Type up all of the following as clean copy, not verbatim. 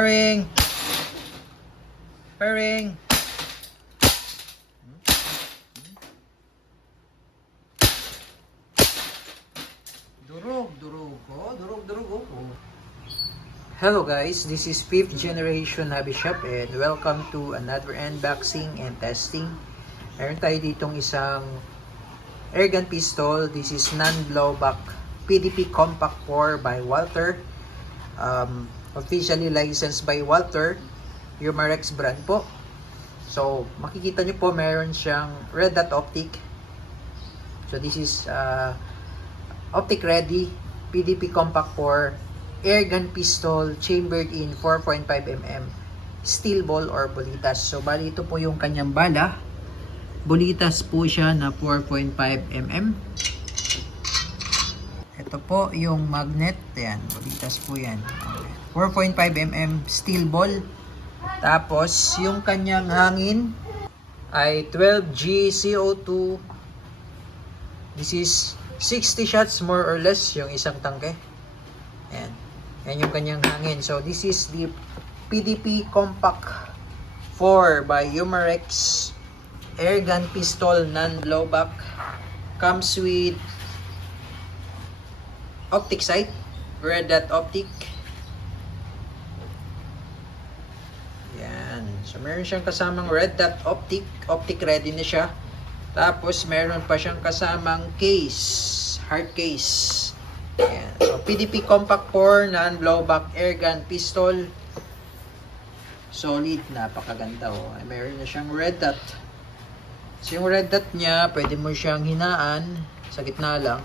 Pairing. Pairing. Durog. Hello guys, this is 5th generation hobby shop and welcome to another unboxing and testing. Meron tayo ditong isang airgun pistol. This is non-blowback PDP Compact 4 by Walther. Officially licensed by Walther, Umarex brand po. So makikita nyo po meron siyang red dot optic. So this is optic ready PDP Compact 4 airgun pistol chambered in 4.5mm steel ball or bolitas. So bali ito po yung kanyang bala. Bolitas po siya na 4.5mm. Ito po yung magnet. Ayan, bolitas po yan. 4.5mm steel ball. Tapos yung kanyang hangin ay 12G CO2. This is 60 shots more or less yung isang tangke. Ayan. Yan yung kanyang hangin. So this is the PDP Compact 4 by Umarex airgun pistol non-blowback. Comes with optic sight, red dot optic. Yan. So meron siyang kasamang red dot optic. Optic ready na siya. Tapos meron pa siyang kasamang case, hard case. Ayan. So PDP Compact 4 non-blowback airgun pistol. Solid, napakaganda oh. Meron na siyang red dot. So yung red dot niya, pwede mo siyang hinaan sa gitna lang.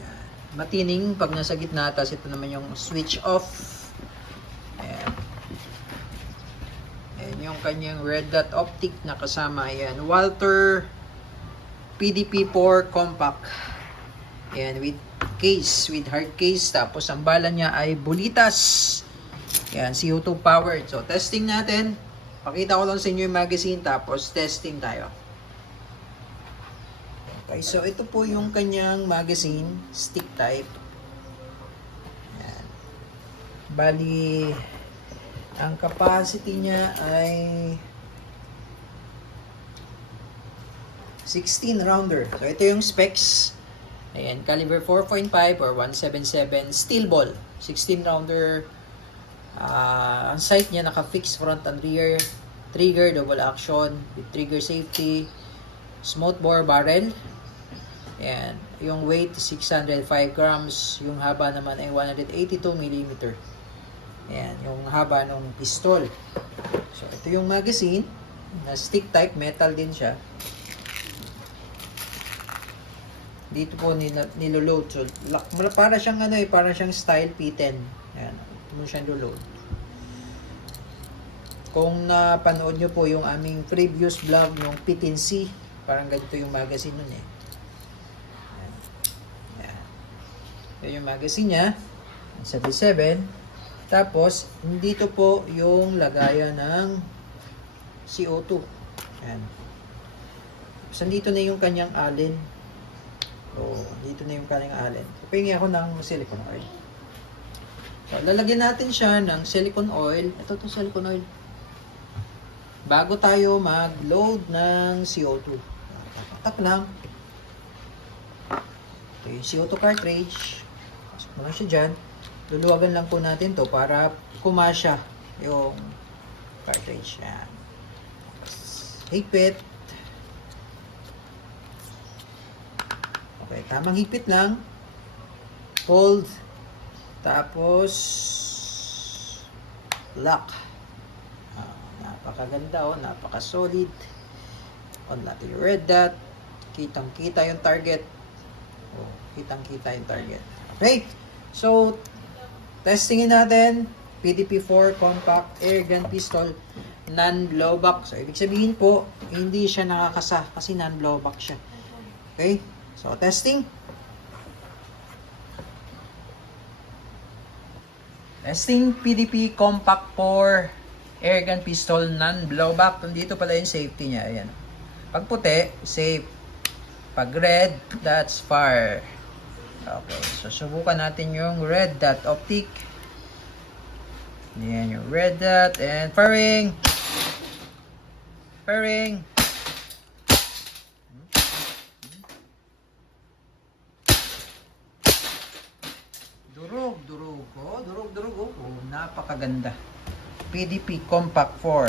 Ayan. Matining pag nasa gitna, tapos ito naman yung switch off. Ayan. Ayan yung kanyang red dot optic na kasama. Ayan, Walther PDP-4 Compact. Ayan, with case, with hard case. Tapos ang bala niya ay bolitas. Ayan, CO2 powered. So testing natin. Pakita ko lang sa inyo yung magazine, tapos testing tayo. Okay, so ito po yung kanyang magazine, stick type. Ayan. Bali, ang capacity niya ay 16 rounder. So ito yung specs. Ayan, caliber 4.5 or 177 steel ball. 16 rounder. Ang sight niya naka-fix front and rear. Trigger double action with trigger safety. Smooth bore barrel. Ayan, yung weight 605 grams. Yung haba naman ay 182mm. Ayan, yung haba ng pistol. So ito yung magazine na stick type, metal din siya. Dito po niloload. So para siyang para siyang style P10. Ayan, ito mo siyang load. Kung napanood nyo po yung aming previous vlog ng P10C, parang ganito yung magazine nun eh. Ayan. Ayan. Ayan yung magazine niya. Sa D7. Tapos, dito po yung lagayan ng CO2. Ayan. So, dito na yung kanyang allen. So, dito na yung kanyang allen. So, pahingi ako ng silicone oil. So, lalagyan natin siya ng silicone oil. Ito itong silicone oil. Bago tayo mag-load ng CO2. Tap lang. Ito yung CO2 cartridge. Pasok mo lang siya dyan. Luluwagan lang po natin to para kumasya yung cartridge. Yan. Higpit. Okay, tamang higpit lang. Hold. Tapos lock. Napakaganda oh, napaka-solid. On natin yung red dot. Kitang-kita yung target. Oh, kitang-kita yung target. Okay. So, testingin natin. PDP-4 Compact Airgun Pistol non-blowback. So, ibig sabihin po, hindi siya nakakasa kasi non-blowback siya. Okay. So, testing. Testing PDP Compact 4 airgun pistol non-blowback. Dito pala yung safety niya. Ayan. Pag puti, safe. Pag red, that's fire. Okay. So, subukan natin yung red dot optic. Yan yung red dot and firing. Firing. Durog. Durog. Oh, napakaganda. PDP Compact 4.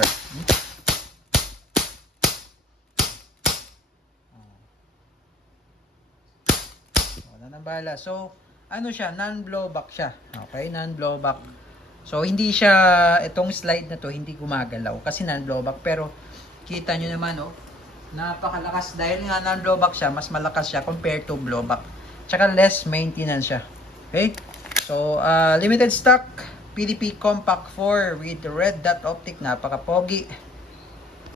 Wala nang bala. So, ano siya? Non-blowback siya. Okay? Non-blowback. So, hindi siya, itong slide na to, hindi gumagalaw. Kasi non-blowback. Pero, kita nyo naman, oh, napakalakas. Dahil nga non-blowback siya, mas malakas siya compared to blowback. Tsaka less maintenance siya. Okay? So, limited stock. PDP Compact 4 with red dot optic. Napaka-pogi.